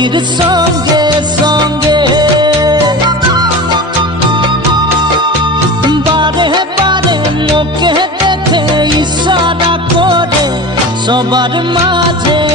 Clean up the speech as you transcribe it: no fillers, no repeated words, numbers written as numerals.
গতির সঙ্গে সঙ্গে বারে বারে মুখে দেখে ইশারা করে সবার মাঝে